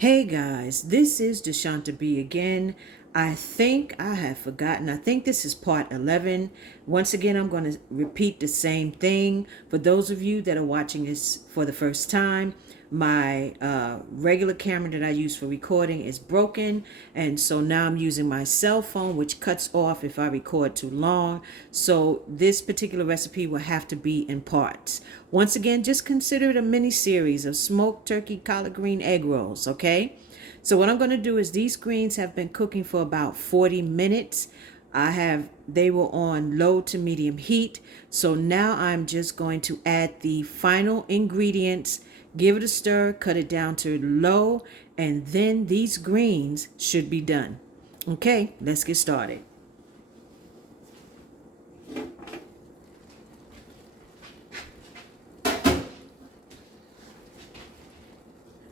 Hey guys, this is DeSHANTA B again. I think I have forgotten. I think this is part 11. Once again, I'm going to repeat the same thing. For those of you that are watching this for the first time, my regular camera that I use for recording is broken. And so now I'm using my cell phone, which cuts off if I record too long. So this particular recipe will have to be in parts. Once again, just consider it a mini series of smoked turkey collard green egg rolls, okay? So what I'm going to do is these greens have been cooking for about 40 minutes. They were on low to medium heat. So now I'm just going to add the final ingredients, give it a stir, cut it down to low, and then these greens should be done. Okay, let's get started.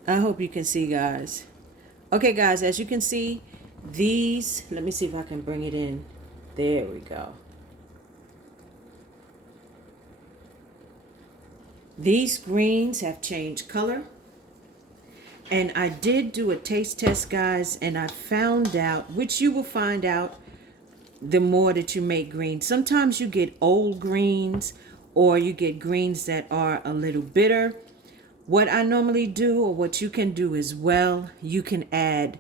I hope you can see, guys. Okay, guys, as you can see, let me see if I can bring it in. There we go. These greens have changed color. And I did do a taste test, guys, and I found out, which you will find out the more that you make greens. Sometimes you get old greens or you get greens that are a little bitter. What I normally do, or what you can do as well, you can add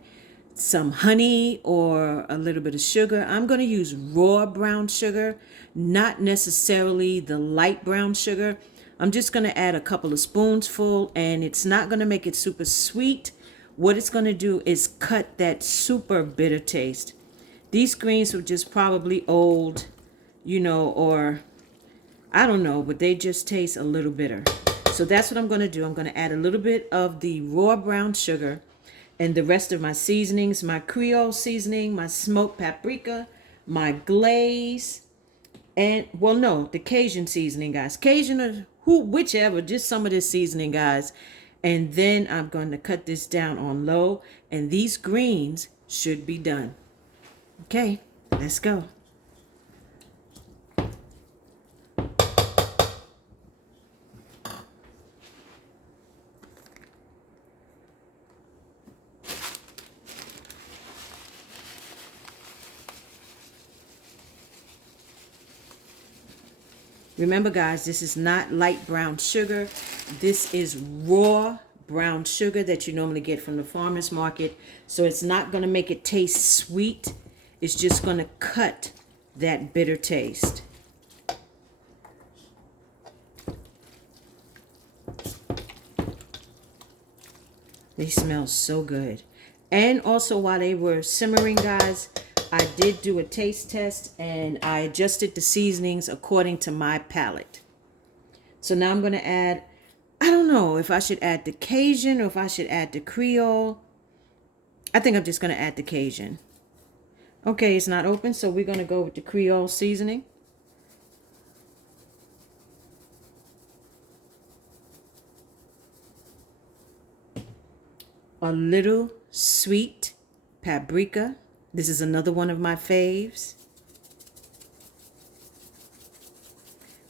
some honey or a little bit of sugar. I'm going to use raw brown sugar, not necessarily the light brown sugar. I'm just going to add a couple of spoonsful, and it's not going to make it super sweet. What it's going to do is cut that super bitter taste. These greens were just probably old, or I don't know, but they just taste a little bitter. So that's what I'm going to do. I'm going to add a little bit of the raw brown sugar and the rest of my seasonings, my Creole seasoning, my smoked paprika, my glaze, and, well, no, the Cajun seasoning, guys. Cajun or whichever, just some of this seasoning, guys. And then I'm going to cut this down on low, and these greens should be done. Okay, let's go. Remember, guys, this is not light brown sugar. This is raw brown sugar that you normally get from the farmer's market. So it's not going to make it taste sweet. It's just going to cut that bitter taste. They smell so good. And also, while they were simmering, guys, I did do a taste test and I adjusted the seasonings according to my palate. So now I'm going to add, I don't know if I should add the Cajun or if I should add the Creole. I think I'm just going to add the Cajun. Okay, it's not open, so we're going to go with the Creole seasoning. A little sweet paprika. This is another one of my faves.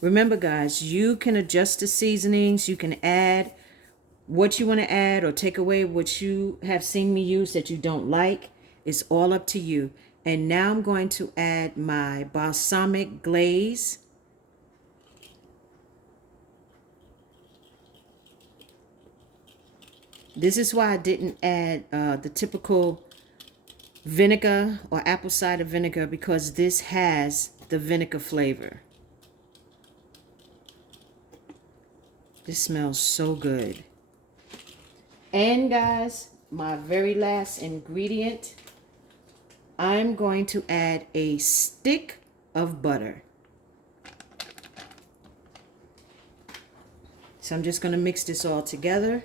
Remember, guys, you can adjust the seasonings. You can add what you want to add or take away what you have seen me use that you don't like. It's all up to you. And now I'm going to add my balsamic glaze. This is why I didn't add the typical vinegar or apple cider vinegar, because this has the vinegar flavor. This smells so good. And guys, my very last ingredient, I'm going to add a stick of butter. So I'm just going to mix this all together.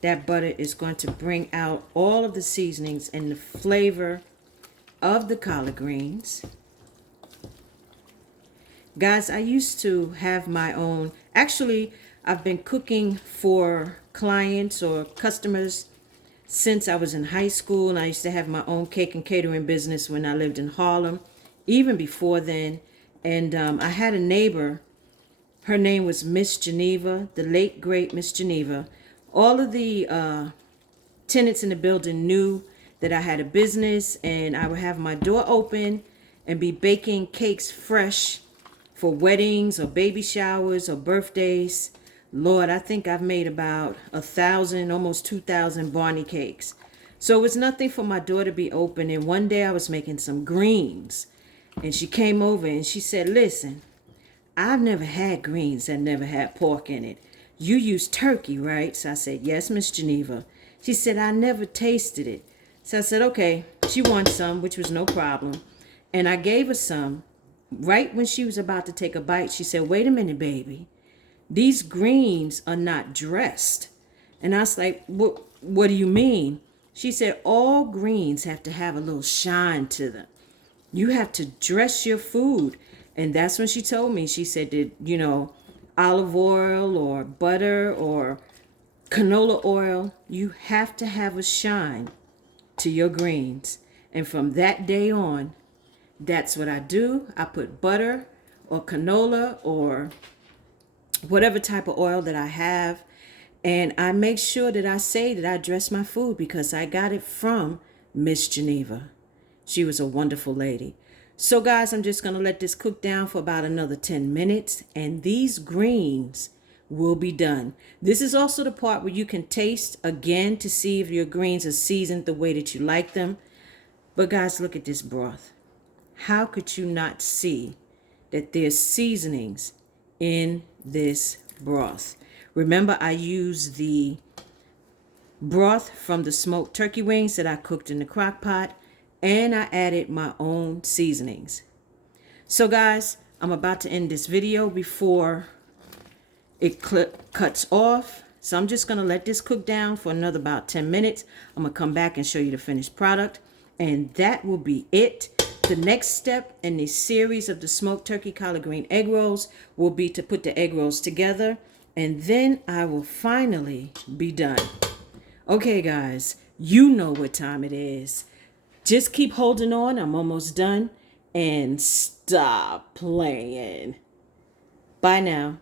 That butter is going to bring out all of the seasonings and the flavor of the collard greens. Guys, I used to have my own, actually, I've been cooking for clients or customers since I was in high school. And I used to have my own cake and catering business when I lived in Harlem, even before then. And I had a neighbor Her name was Miss Geneva, the late great Miss Geneva. All of the tenants in the building knew that I had a business and I would have my door open and be baking cakes fresh for weddings or baby showers or birthdays. Lord, I think I've made about 1,000, almost 2,000 Barney cakes. So it was nothing for my door to be open. And one day I was making some greens and she came over and she said, listen, I've never had greens that never had pork in it. You use turkey, right? So I said, yes, Miss Geneva. She said, I never tasted it. So I said, okay. She wants some, which was no problem. And I gave her some. Right when she was about to take a bite, she said, wait a minute, baby. These greens are not dressed. And I was like, what do you mean? She said, all greens have to have a little shine to them. You have to dress your food. And that's when she told me, she said that, olive oil or butter or canola oil, you have to have a shine to your greens. And from that day on, that's what I do. I put butter or canola or whatever type of oil that I have. And I make sure that I say that I dress my food because I got it from Miss Geneva. She was a wonderful lady. So guys, I'm just going to let this cook down for about another 10 minutes. And these greens will be done. This is also the part where you can taste again to see if your greens are seasoned the way that you like them. But guys, look at this broth. How could you not see that there's seasonings in this broth? Remember, I used the broth from the smoked turkey wings that I cooked in the crock pot, and I added my own seasonings. So guys, I'm about to end this video before it cuts off. So I'm just going to let this cook down for another about 10 minutes. I'm going to come back and show you the finished product. And that will be it. The next step in the series of the smoked turkey collard green egg rolls will be to put the egg rolls together. And then I will finally be done. Okay, guys, you know what time it is. Just keep holding on. I'm almost done. And stop playing. Bye now.